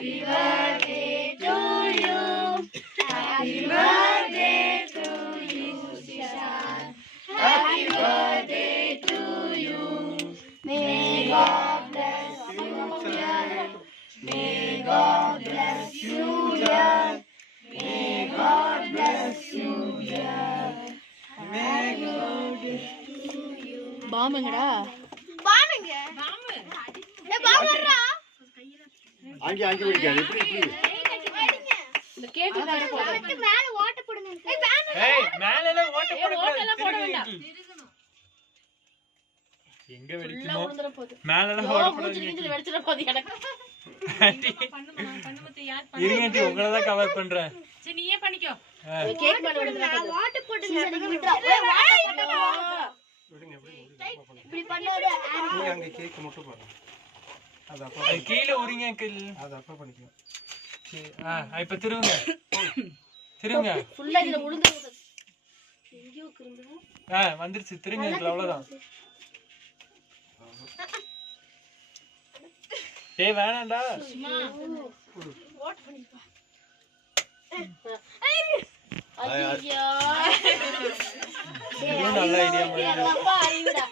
Happy birthday to you. Happy birthday to you, Shishan. Happy birthday to you. May God bless you, dear. May God bless you, dear. May God bless you, dear. May God bless you. பாம்புங்கடா. பாம்புங்க. பாம்பு. பாம்புறா. அங்க விடுங்க. இப்படி. இந்த கேக்கு கார போடு. மேல ஓட்ட போடுங்க. ஏய் மேல எல்லாம் ஓட்ட போட வேண்டாம். எங்க வெடிக்குமோ மேல எல்லாம் ஓட்ட போட மூஞ்சில வெடிச்சிர போது எனக்கு. பண்ணுமத்த யார் பண்ணு. இருங்க உங்கள தான் கவர் பண்றேன். சரி நீயே பண்ணிக்கோ. கேக் பண்ண விடுங்க. ஓட்ட போடுங்க. விடுங்க. இப்படி பண்ணாத. நீ அங்க கேக் மட்டும் பாருங்க. அது அப்ப கீழ உரிங்க கில். அது அப்ப பண்ணிக்கலாம். இப்ப திருவுங்க. திருவுங்க. ஃபுல்லா இதுல உளுந்து எங்கயோ கிருங்க. வந்துருச்சு. திருங்க அவ்வளவுதான். ஏய் வேணாம்டா. ஓட் பண்ணிப்பா. ஐயா. இது நல்ல ஐடியா மாதிரி. அப்பா ஐடா.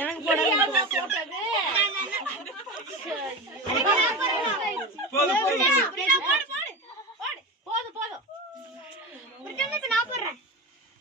எனக்கு போடுங்க போட்டது.